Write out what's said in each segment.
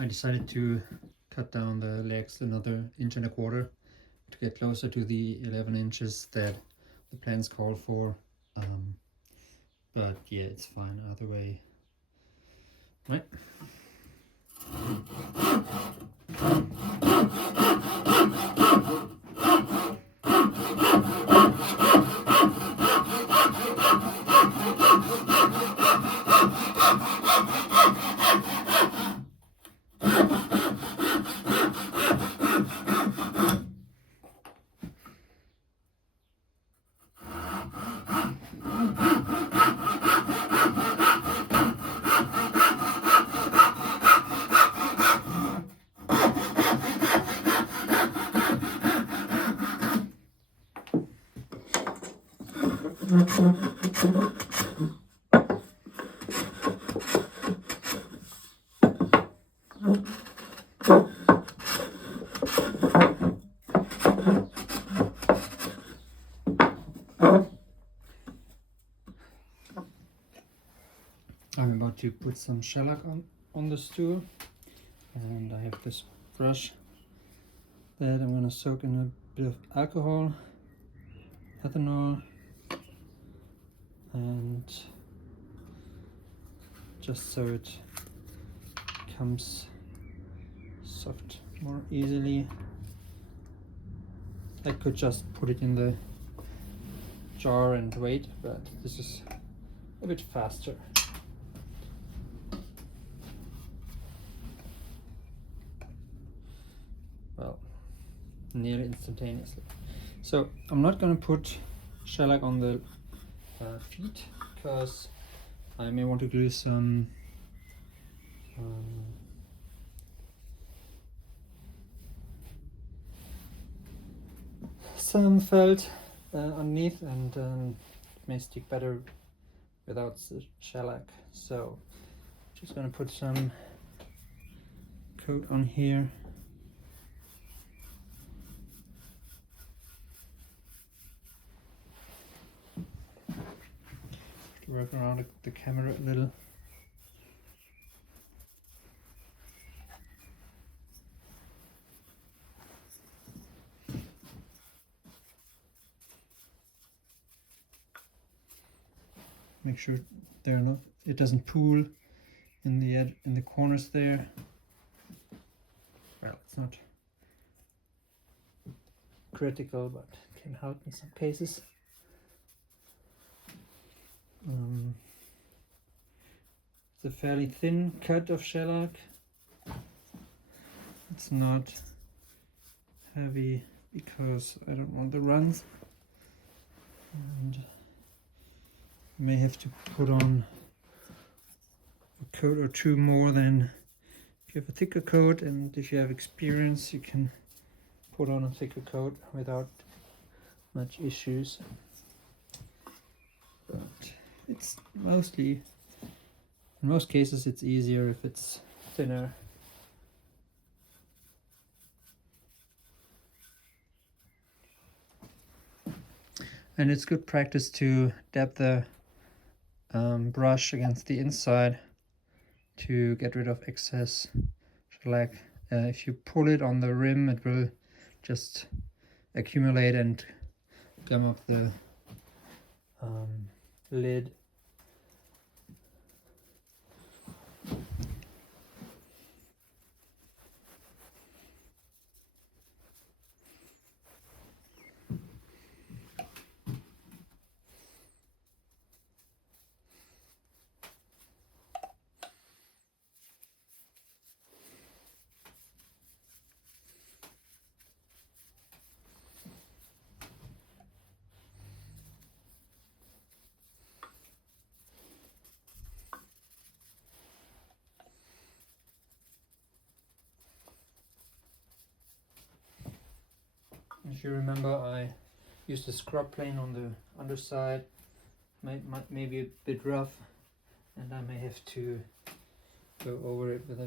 I decided to cut down the legs another 1.25 inches to get closer to the 11 inches that the plans call for. But yeah, it's fine either way. Right. I'm about to put some shellac on the stool, and I have this brush that I'm going to soak in a bit of alcohol, ethanol, and just so it becomes soft more easily. I could just put it in the jar and wait, but this is a bit faster. Well, nearly instantaneously. So I'm not going to put shellac on the feet because I may want to glue some felt underneath, and it may stick better without the shellac. So just going to put some coat on here. Work around the camera a little. Make sure it doesn't pool in the corners there. Well, it's not critical, but it can help in some cases. It's a fairly thin cut of shellac. It's not heavy because I don't want the runs, and may have to put on a coat or two more than if you have a thicker coat, and if you have experience you can put on a thicker coat without much issues. But it's mostly, in most cases it's easier if it's thinner. And it's good practice to dab the brush against the inside to get rid of excess shellac. If you pull it on the rim, it will just accumulate and gum up the lid. If you remember, I used a scrub plane on the underside, maybe a bit rough, and I may have to go over it with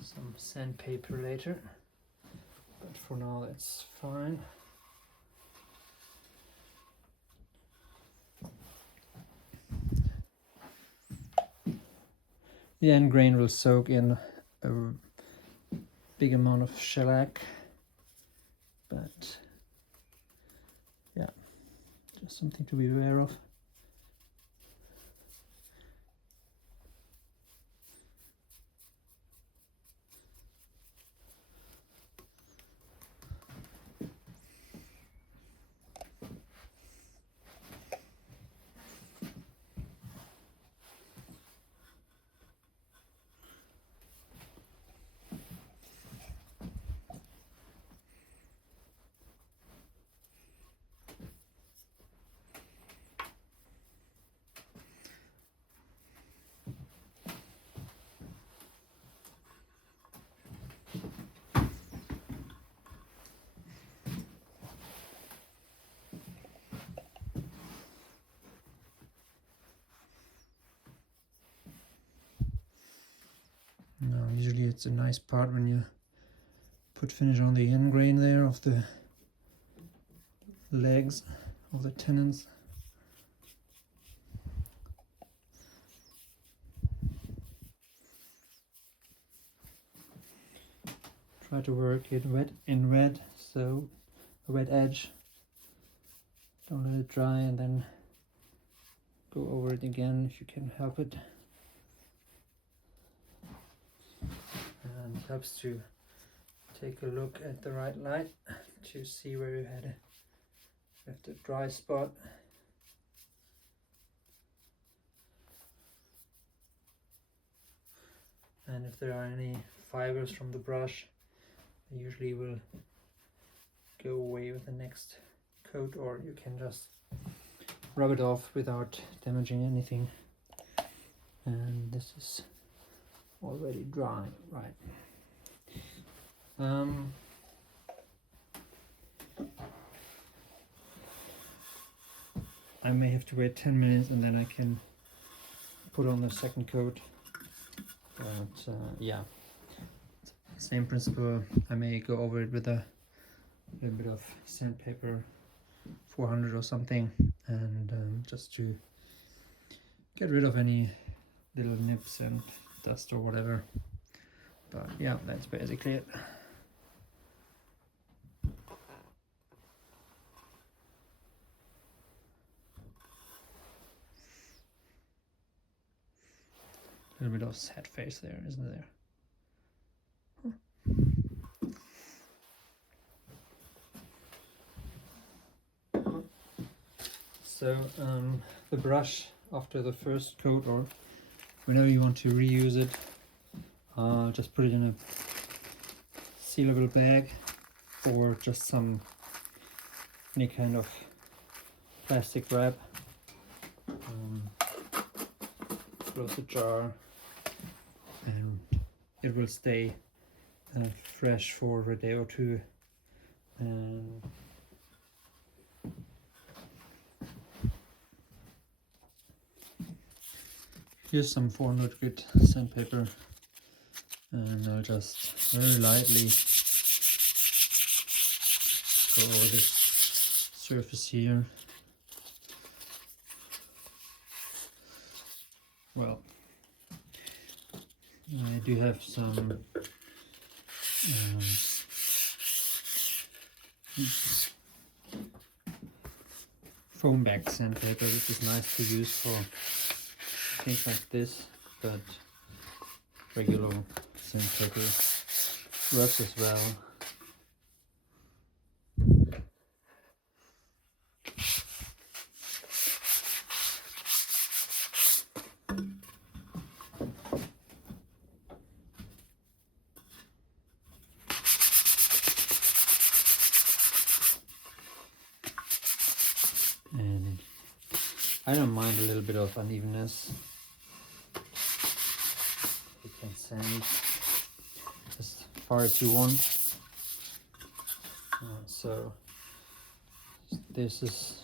some sandpaper later, but for now that's fine. The end grain will soak in a big amount of shellac, but yeah, just something to be aware of. Now, usually it's a nice part when you put finish on the end grain there of the legs of the tenons. Try to work it wet in red, so a wet edge. Don't let it dry and then go over it again if you can help it. And it helps to take a look at the right light to see where you had the dry spot. And if there are any fibers from the brush, they usually will go away with the next coat, or you can just rub it off without damaging anything. And this is already dry, right? I may have to wait 10 minutes and then I can put on the second coat. But yeah, same principle. I may go over it with a little bit of sandpaper 400 or something, and just to get rid of any little nips and dust or whatever. But yeah, that's basically it. A little bit of sad face there, isn't there? So the brush, after the first coat or whenever you want to reuse it, just put it in a sealable bag or just any kind of plastic wrap. Close the jar and it will stay fresh for a day or two. And here's some 400 grit sandpaper, and I'll just very lightly go over this surface here. Well, I do have some foam back sandpaper, which is nice to use for things like this, but regular sandpaper works as well. And I don't mind a little bit of unevenness. You can sand as far as you want. So this is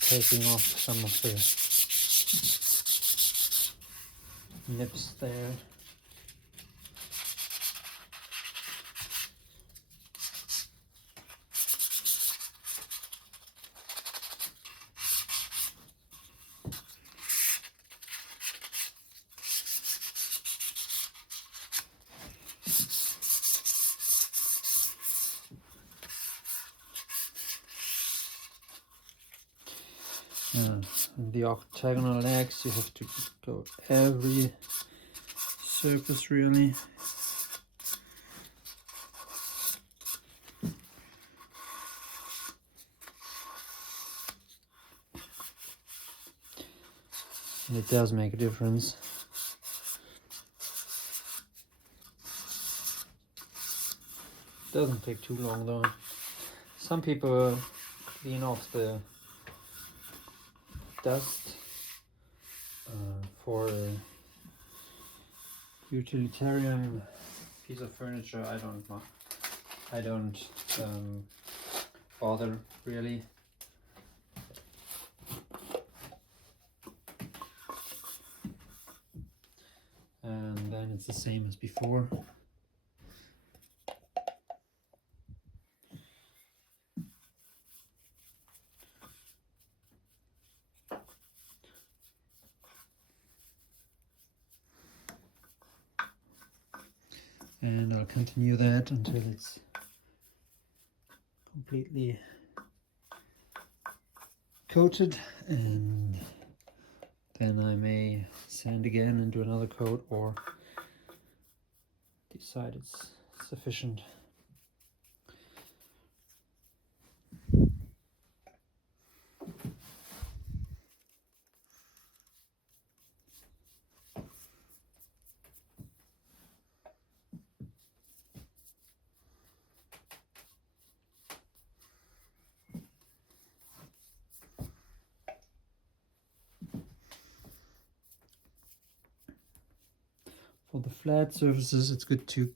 taking off some of the nips there. And the octagonal legs, you have to go every surface really. And it does make a difference. Doesn't take too long though. Some people clean off the dust for a utilitarian piece of furniture. I don't bother really. And then it's the same as before. And I'll continue that until it's completely coated, and then I may sand again and do another coat, or decide it's sufficient. For the flat surfaces, it's good to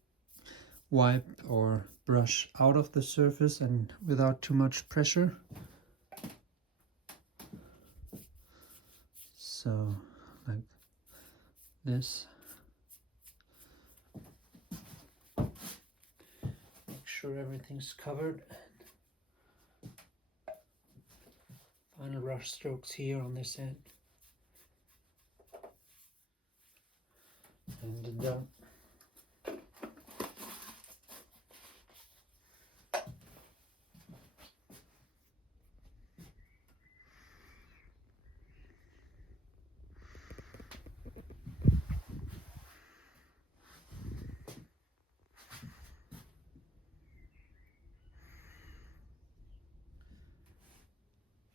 wipe or brush out of the surface and without too much pressure. So, like this. Make sure everything's covered. Final brush strokes here on this end. And done.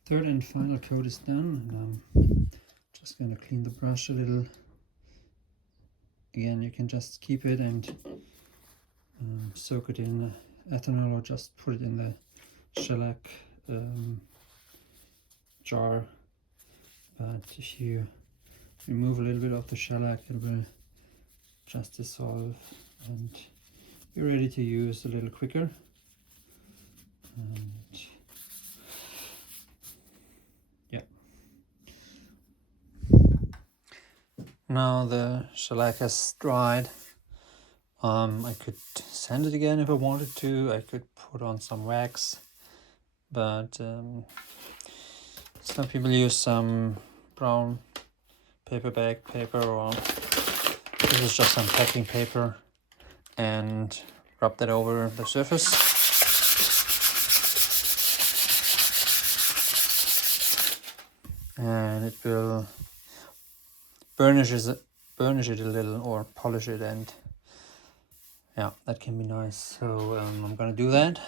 Third and final coat is done, and I'm just going to clean the brush a little. Again, you can just keep it and soak it in ethanol, or just put it in the shellac jar. But if you remove a little bit of the shellac, it will just dissolve and be ready to use a little quicker. And yeah. Now the shellac has dried. I could sand it again if I wanted to. I could put on some wax, but some people use some brown paper bag paper, or this is just some packing paper, and rub that over the surface. And it will burnish it a little, or polish it, and yeah, that can be nice. So I'm gonna do that.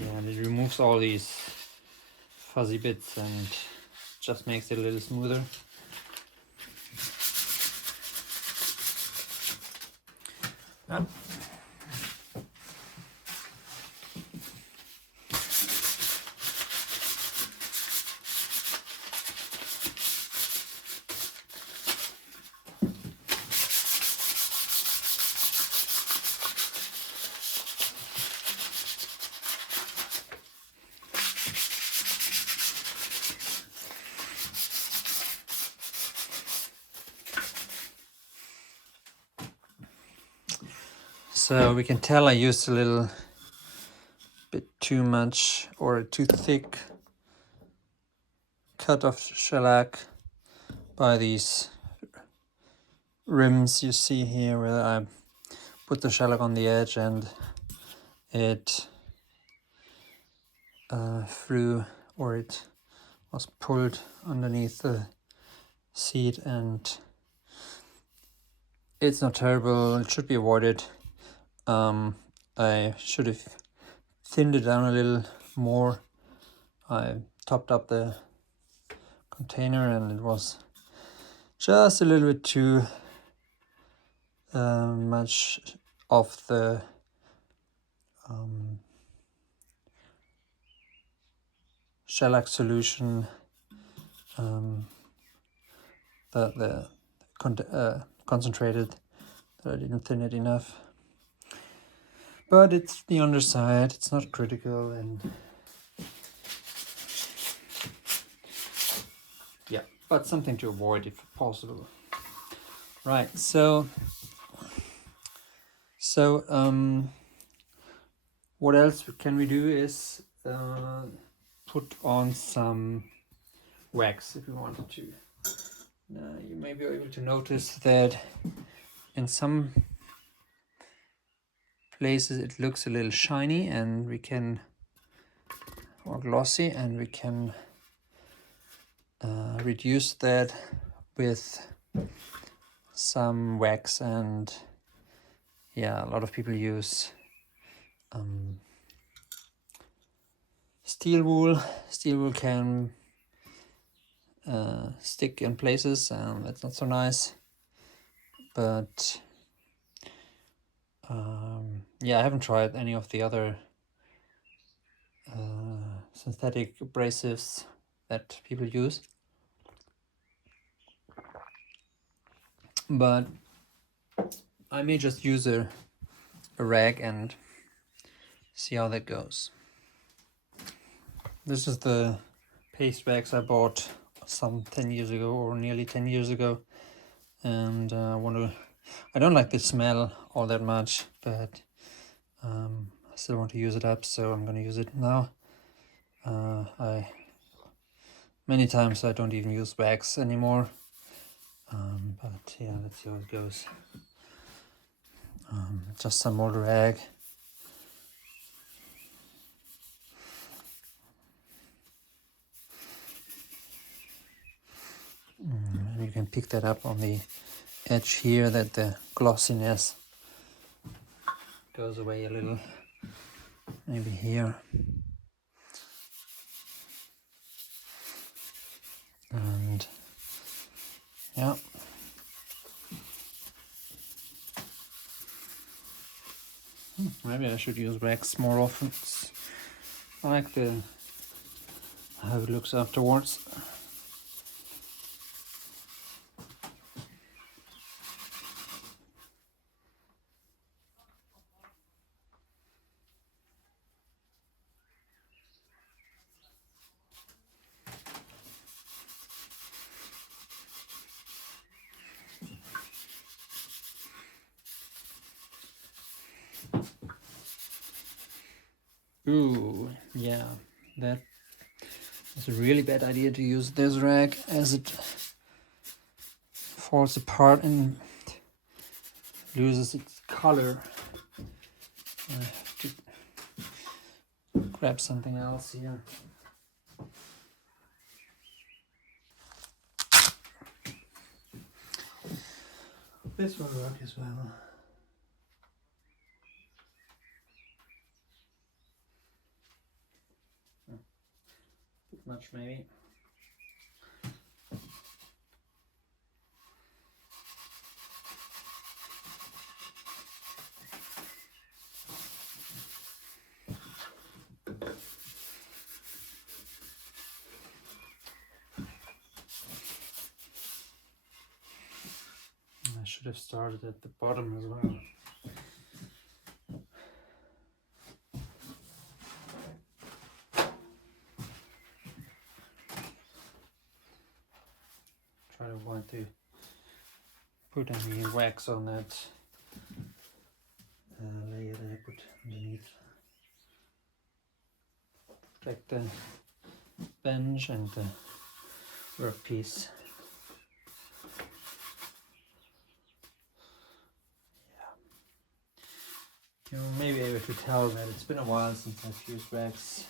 Yeah, and it removes all these fuzzy bits and just makes it a little smoother. Yeah. So we can tell I used a little bit too much or too thick cut of shellac by these rims you see here, where I put the shellac on the edge and it flew, or it was pulled underneath the seat, and it's not terrible. It should be avoided. I should have thinned it down a little more. I topped up the container and it was just a little bit too much of the shellac solution, the concentrated, that I didn't thin it enough. But it's the underside, it's not critical, and yeah, but something to avoid if possible. Right, so what else can we do is put on some wax if we wanted to. Now you may be able to notice that in some places it looks a little shiny and we can, or glossy, and we can reduce that with some wax. And yeah, a lot of people use steel wool. Steel wool can stick in places and that's not so nice, but yeah, I haven't tried any of the other synthetic abrasives that people use, but I may just use a rag and see how that goes. This is the paste wax I bought some 10 years ago, or nearly 10 years ago, and I don't like the smell all that much, but I still want to use it up, so I'm going to use it now. Many times I don't even use wax anymore, but yeah, let's see how it goes. Just some old rag. And you can pick that up on the edge here, that the glossiness goes away a little, maybe here. And yeah, maybe I should use wax more often. I like how it looks afterwards. Ooh, yeah, that is a really bad idea to use this rag, as it falls apart and loses its color. I have to grab something else here. This will work as well. Bit much maybe. I should have started at the bottom as well. Try to avoid to put any wax on that layer that I put underneath. Protect the bench and the workpiece. You may be able to tell that it's been a while since I've used wax.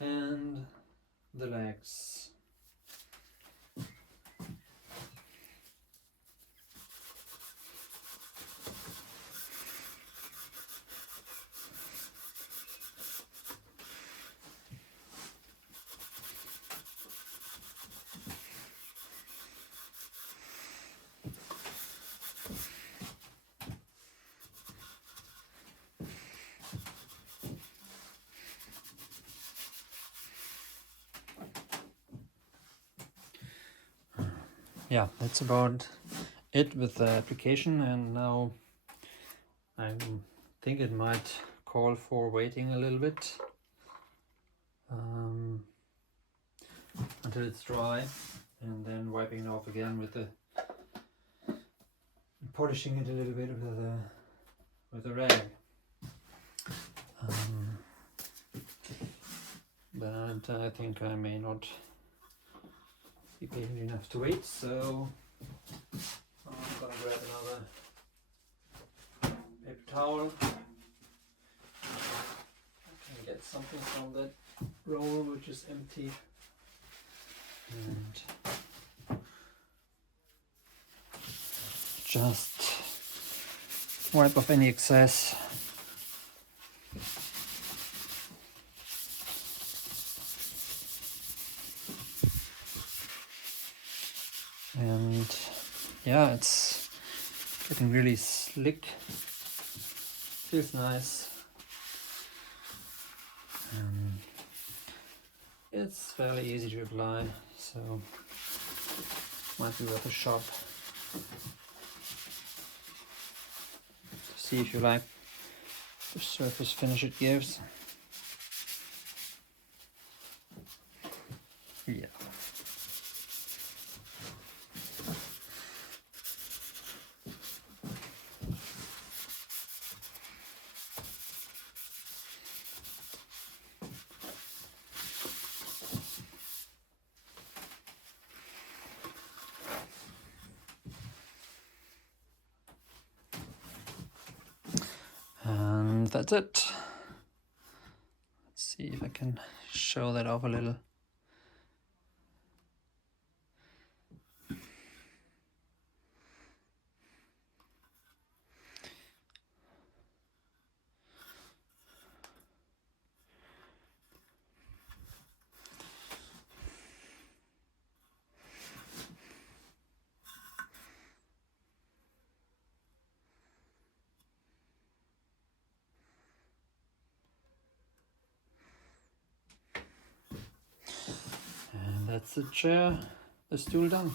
And the legs. Yeah, that's about it with the application, and now I think it might call for waiting a little bit until it's dry, and then wiping it off again with the polishing it a little bit with a rag. But I think I may not be patient enough to wait, so I'm gonna grab another paper towel. I can get something from that roll which is empty, and just wipe off any excess. And yeah, it's getting really slick, feels nice, and it's fairly easy to apply, so might be worth a shot to see if you like the surface finish it gives. Yeah. And that's it. Let's see if I can show that off a little. And that's the chair, the stool done.